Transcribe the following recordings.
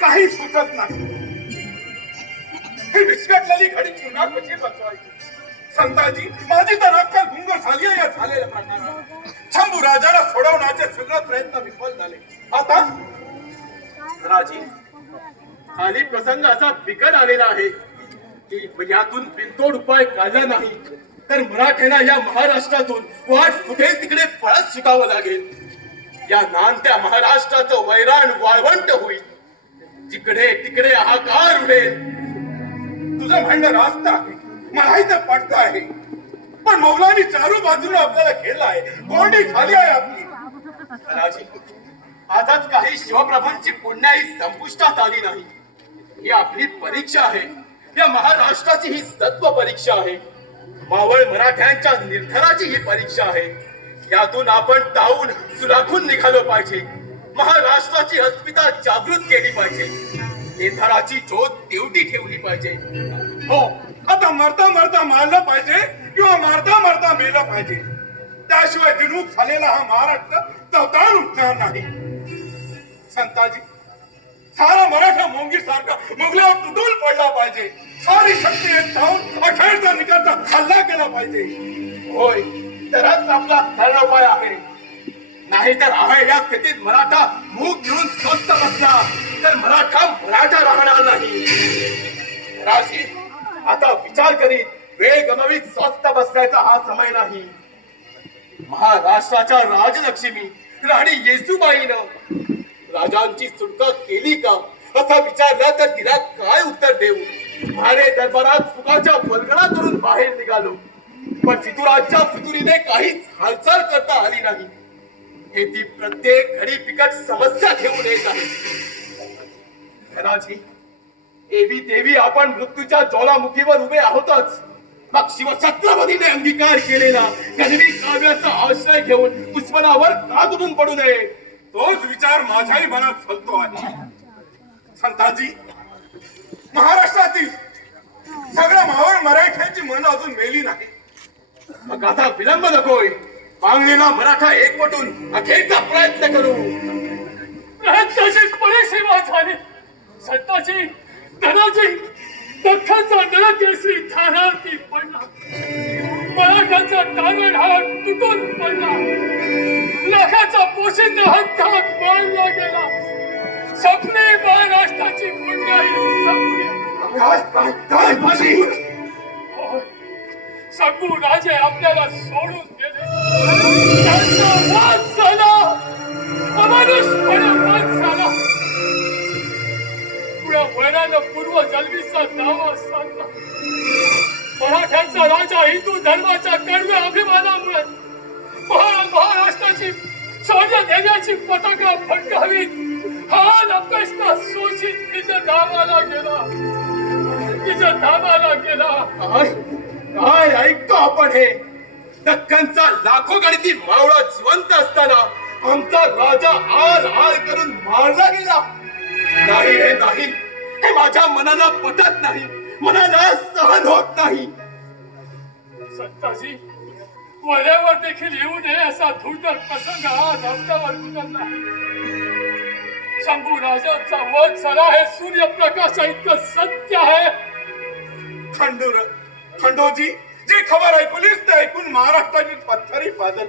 काही सुचत नाही. ही विस्कटलेली घडी पुन्हा कशी बसवायची. संताजी माझी तर अक्कल भुंग झाली या झालेल्या प्रकारात. शंभू राजाला सोडवण्याचे सगळे प्रयत्न विफल झाले. आता राजी खाली प्रसंग असा बिकट आलेला आहे की यातून बिनतोड उपाय काढला नाही. तर मराठ्यांना या महाराष्ट्रातून वाट फुटेल तिकडे पळत सुटावं लागेल. या नानत्या महाराष्ट्राचं वैराण वाळवंट होईल. जिकडे तिकडे हाकार उडेल तुझं म्हणणं रास्त आहे. मलाही तर पटत आहे. पण मौलानी चारू बाजूला आपल्याला घेरला आहे. कोंडी झाली आहे आपली. राजी आजच काही शिवप्रभांची पुण्याही संपुष्टात आली नाही. ही आपली परीक्षा आहे. या महाराष्ट्राची ही सत्व परीक्षा आहे. मावळ मराठ्यांच्या निर्धाराची ही परीक्षा आहे. यातून आपण तावून सुराखून निघालो पाहिजे. महाराष्ट्राची अस्मिता जागृत केली पाहिजे. निर्धाराची ज्योत तेवटी ठेवली पाहिजे. हो आता मरता मरता मारलं पाहिजे किंवा मारता मरता मेलं पाहिजे. त्याशिवाय दिनूक झालेला हा महाराष्ट्र चवताळ उठणार नाही. संताजी सारा मराठा मोंगीर सारखा मुघलावर तुटून पडला पाहिजे. सारी शक्ती एक धावून अखेरचा निकालचा हल्ला केला पाहिजे. होय तरच आपला तरणोपाय आहे. नाहीतर आहे या स्थितीत मराठा मूग घेऊन स्वस्त बसला तर मराठा मराठा राहणार नाही. राशी आता विचार करीत वेळ गमवीत स्वस्त बसण्याचा हा समय नाही. महाराष्ट्राच्या राजलक्ष्मी राणी येसुबाईनं राजांची सुटका केली का? असा विचारला तर तिला काय उत्तर देऊ? मारे दरबारात सुखाच्या वल्गणा करून बाहेर निघालो. पण फितुराच्या फितुरीने काहीच हालचाल करता आली नाही. हे ती प्रत्येक घडी पिकट समस्या घेऊन येत आहे. धनाजी एवी देवी आपण मृत्यूच्या ज्वालामुखीवर उभे आहोतच. मग शिवछत्रपतीने अंगीकार केलेला गणवी काव्याचा आश्रय घेऊन दुश्मनावर का तुटून पडू नये. तोच विचार माझ्याही मनात फलतो आहे. संताजी महाराष्ट्रातील सगळ्या मावळ मराठ्यांची मन अजून मेली नाही मग आता विलंब नकोय. मागणीला मराठा एकवटून अखेरचा प्रयत्न करू. प्रयत्नाची परिसेवा झाली संताजी धनाजी दख्खनचा नरकेसरी थानावरती पडला. मराठाचा तारण हा तुटून पडला. लाखाचा पोशिंदा हत्यात मारला गेला. संपली महाराष्ट्राची पुण्याई संपली. शंभू राजे आपल्याला सोडून गेले त्यांचा वाद पुढे वैरानं पूर्व जन्मीचा दावा सांगला मराठ्यांचा राजा हिंदू धर्माच्या कडव्या अभिमानामुळे महा महाराष्ट्राची शौर्य देण्याची पताका फटकावीत हा नपेष्टा शोषित तिच्या दावाला गेला. तिच्या दावाला गेला. काय? काय ऐकतो आपण हे? दख्खनचा लाखो गणिती मावळा जिवंत असताना आमचा राजा आल आल करून मारला गेला. नाही रे नाही. हे माझ्या मनाला पटत नाही. मनाला सहन होत नाही. सत्ताजी वऱ्यावर देखील येऊ नये असा धुडर प्रसंग आज आपल्यावर उतरला. शंभू राजांचा वध झाला हे सूर्यप्रकाशा इतकं सत्य आहे. खंडूर खंडोजी जी खबर ऐकलीस ते ऐकून महाराष्ट्राची पत्थरी पाजल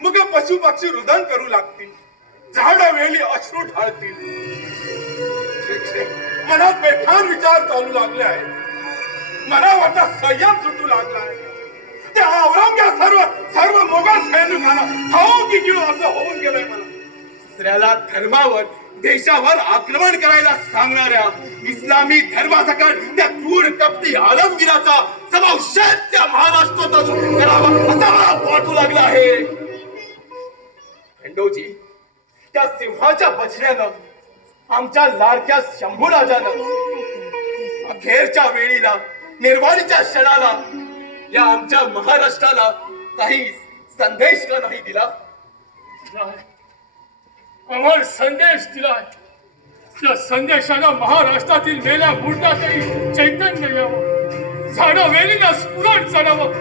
मग पशु पक्षी रुदन करू लागतील. झाड वेली अश्रू ढाळतील. मनात बेफार विचार चालू लागले आहेत. मनावरचा संयम सुटू लागला आहे. त्या औरंग्या सर्व सर्व मोगल सैनिकांना खाऊ की गिळू असं होऊन गेलंय मला. दुसऱ्याला धर्मावर देशावर आक्रमण करायला सांगणाऱ्या इस्लामी धर्मासकट त्या क्रूर कपटी आलमगिराचा समावेश त्या महाराष्ट्रात करावा असा मला वाटू लागला आहे. खंडोजी त्या सिंहाच्या बछड्यानं आमच्या लाडक्या शंभू राजानं अखेरच्या वेळीला निर्वाणीच्या क्षणाला या आमच्या महाराष्ट्राला काही संदेश का नाही दिला? अमर संदेश दिलाय. त्या संदेशानं महाराष्ट्रातील मेल्या मुर्दातही चैतन्य यावं. झाडं वेलीनं स्फुरण चढावं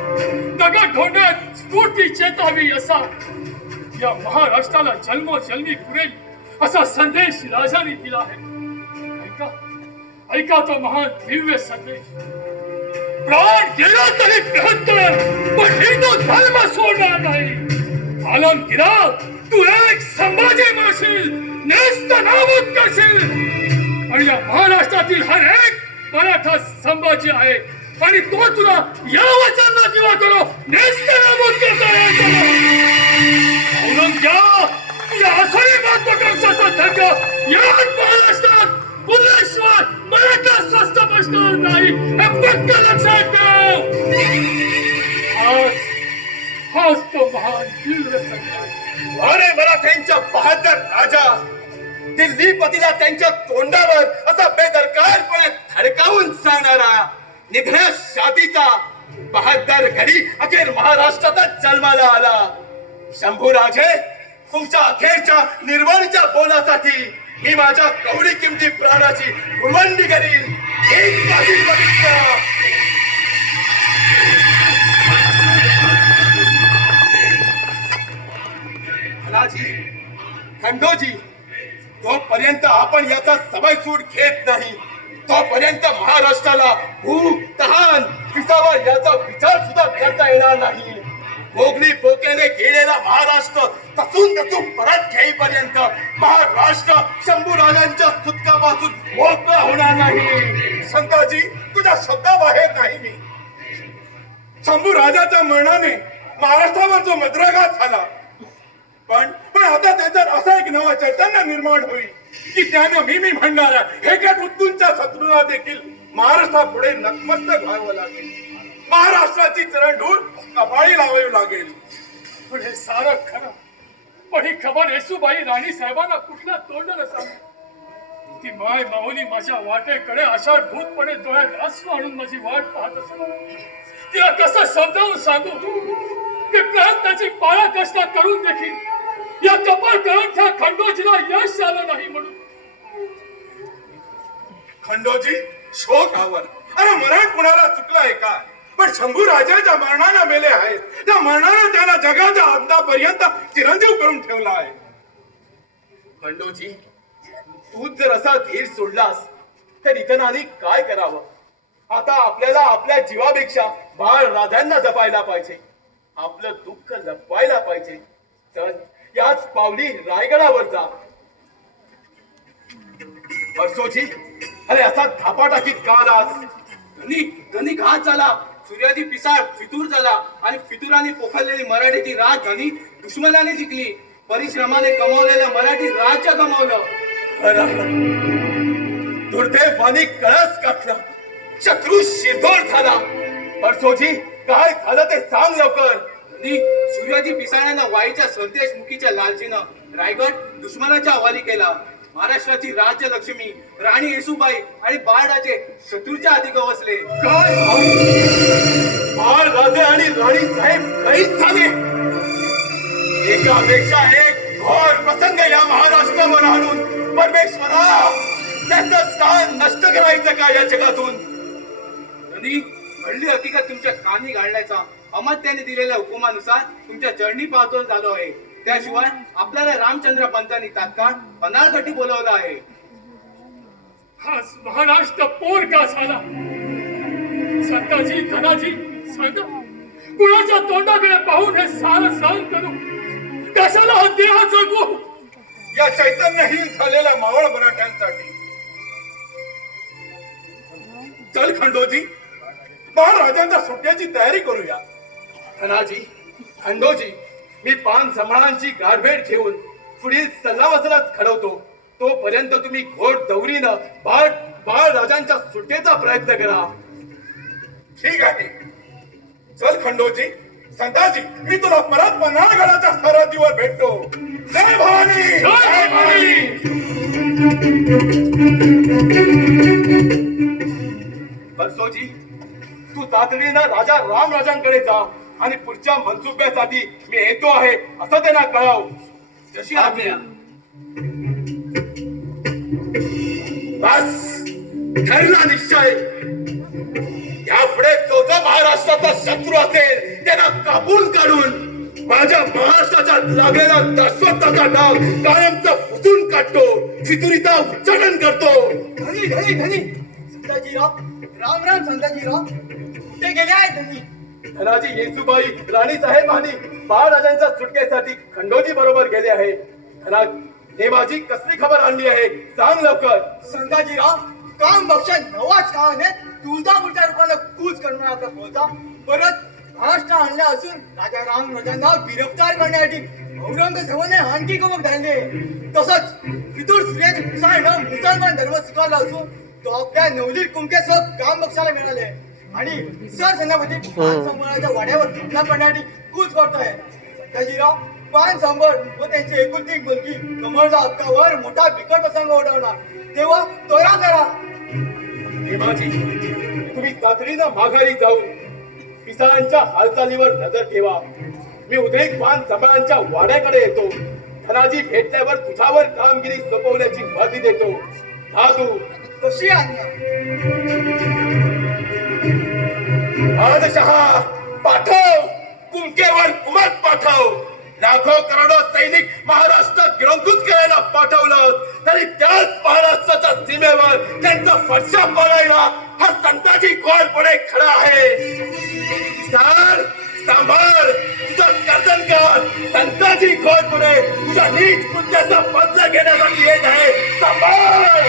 नगर ढोंड्यात स्फूर्ती चेतावी असा. या महाराष्ट्राला जन्मोजन्मी पुरेल असा संदेश राजाने दिला आहे. ऐका तो महान दिव्य संदेश. प्राण गेला तरी बेहत्तर पण हिंदू धर्म सोडणार नाही. आलम गिरा तू एक संभाजी मारशील नेस्त नाबूद करशील. आणि या महाराष्ट्रातील हर एक मराठा संभाजी आहे. आणि तो तुला या वचन जीवा करो नेस्त नाबूद करता औरंग्या तुझ्या असली महत्वाकांक्षाचा धक्का महाराष्ट्रात. मराठा स्वस्त बसणार नाही. हे पक्क लक्षात ठेव. आज हाच तो महान तीव्र संघर्ष बहादर राजा दिल्लीपतीला त्यांच्या तोंडावर असा बेदरकारपणे धडकावून सांगणारा निधड्या शातीचा बहादर घरी अखेर महाराष्ट्रातच जन्माला आला. शंभूराजे तुमच्या अखेरच्या निर्वाणच्या बोलासाठी मी माझ्या कवडी किमती प्राणाची उर्वंडी करीन. एक माझी प्रतिज्ञा. खंडोजी जोपर्यंत आपण याचा सवय सूट घेत नाही तोपर्यंत महाराष्ट्राला भूक तहान पिसावा याचा विचार सुद्धा करता येणार नाही. मोगली पोक्याने गेलेला महाराष्ट्र तसून तसून परत घेईपर्यंत महाराष्ट्र शंभूराजांच्या सुटकापासून मोकळा होणार नाही. संताजी तुझ्या शब्दाबाहेर नाही मी. शंभू राजाच्या मरणाने महाराष्ट्रावर जो मद्राघात झाला. पण पण आता त्याच्यात असा एक नवा चैतन्य निर्माण होईल. की त्यानं मी मी म्हणणार हे हेक्या मृत्यूंच्या शत्रूला देखील महाराष्ट्रापुढे नतमस्तक व्हावं लागेल. महाराष्ट्राची चरणधूळ कपाळी लावावी लागेल. पण हे सारं खरं. पण ही खबर येसूबाई राणी साहेबांना कुठल्या तोंडाला सांग? ती माय माऊली माझ्या वाटेकडे अशा भूतपणे डोळ्यात अश्रू आणून माझी वाट पाहत असत तिला कसं समजावून सांगू? की प्रयत्नाची पाळा कष्ट करून देखील या कपाळ करंठ्या खंडोजीला यश झालं नाही म्हणून. खंडोजी शोक आवर अरे मरण कुणाला चुकलं आहे का? पण शंभू राजाच्या मरणानं मेले आहेत त्या मरणानं त्याला जगाच्या अंतापर्यंत चिरंजीव करून ठेवला आहे. खंडोजी तूच जर असा धीर सोडलास तर इथं आधी काय करावं? आता आपल्याला आपल्या जीवापेक्षा बाळ राजांना जपायला पाहिजे. आपलं दुःख लपवायला पाहिजे. चल याच पावली रायगडावर जा. परसोजी अरे असा थापाटाकीत काल आज. धनी धनी घात झाला. सूर्यादी पिसाळ फितूर झाला. आणि फितुराने पोखरलेली मराठीची राजधानी दुश्मनाने जिंकली. परिश्रमाने कमावलेल्या मराठी राज्य कमावलं. दुर्दैवाने कळस काटलं शत्रू शिरदोर झाला. परसोजी काय झालं ते सांग लवकर. धनी सूर्याजी पिसाळ्यानं वाईच्या सरदेश मुखीच्या लालचीनं रायगड दुश्मनाच्या हवाली केला. महाराष्ट्राची राज्य लक्ष्मी राणी येसुबाई आणि बाळराजे शत्रूच्या आधी गवसले. काय? बाळ राजे आणि राणी साहेब कैद झाले. एकापेक्षा एक घोर प्रसंग या महाराष्ट्रावर आणून परमेश्वरा त्याचं स्थान नष्ट करायचं का या जगातून? धनी घडली हकीकत तुमच्या कानी घालण्याचा अमात्याने दिलेल्या हुकुमानुसार तुमच्या चरणी पावतो झालो आहे. त्याशिवाय आपल्याला रामचंद्र पंतांनी तात्काळ पन्हाळगटी बोलवलं आहे. हा महाराष्ट्र पोर का झाला? संताजी धनाजी सांगा कुणाच्या तोंडाकडे पाहून हे सारं सहन करू? कशाला हा देह जगू? या चैतन्यहीन झालेल्या मावळ मराठ्यांसाठी. चल खंडोजी महाराजांच्या सुट्याची तयारी करूया. धनाजी खंडोजी मी पान समानांची गारभेट घेऊन पुढील सल्लामसलात खडवतो. तोपर्यंत तुम्ही घोर दौरीनं बाळ बाळ राजांच्या सुटकेचा प्रयत्न करा. ठीक आहे चल खंडोजी संताजी मी तुला परत पन्हाळगडाच्या सरहद्दीवर भेटतो. जय भवानी! जय भवानी! परसोजी तू तातडीनं राजा रामराजांकडे जा. आणि पुढच्या मनसुब्यासाठी मी येतो आहे असं त्यांना कळव. जशी आज्ञा बस ठरला निश्चय. यापुढे जो जो महाराष्ट्राचा शत्रू असेल त्यांना कापून काढून माझ्या महाराष्ट्राच्या लागलेला दशवताचा डाग कायमचा फुसून काढतो फितुरीचा उच्चाटन करतो. धनी धनी धनी संताजीराव. राम राम संताजीराव. कुठे गेले आहे तुम्ही धनाजी येसुबाई राणी साहेब आणि महाराजांच्या सुटकेसाठी खंडोजी बरोबर गेले आहे. धना हे माझी कसली खबर आणली आहे? सांग लवकर. संताजीराव काम बक्षा नवाच कामाने तुळजापूरच्या रूपानं कूच करणार आपला होता परत महाराष्ट्र आणला असून राजा राम राजांना गिरफ्तार करण्यासाठी औरंगजेबाने आणखी कमक धरले. तसंच विदुर सुरेश मुसळनं मुसलमान धर्म स्वीकारला असून तो आपल्या नवलीर कुंकेसह काम बक्षाला मिळाले. आणि सर सेनापती पान सांभाळाच्या वाड्यावर हमला करण्यासाठी कूच करतोय संताजीराव पान सांभाळ व त्यांची एकुलती एक मुलगी. कमळच्या हक्कावर मोठा बिकट प्रसंग ओढवला. तेव्हा तोरा करा. हेमाजी तुम्ही तातडीनं माघारी जाऊन पिसाळांच्या हालचालीवर नजर ठेवा. मी उद्रेक पान सांभाळांच्या वाड्याकडे येतो. धनाजी भेटल्यावर तुझ्यावर कामगिरी सोपवण्याची वर्दी देतो. हा तू कशी आज्ञा. बादशहा पाठव. कुमकेवर कुमार पाठव. लाखो करोडो सैनिक महाराष्ट्र गिळंकृत करायला पाठवलं. तरी त्याच महाराष्ट्राच्या सीमेवर त्यांचा फरशा पाडायला हा संताजी कोणपणे खडा आहे. सर सांभाळ तुझा कर्तन कर. संताजी खोडपुढे तुझ्या नीच कृत्याचा बदला घेण्यासाठी येत आहे. सांभाळ!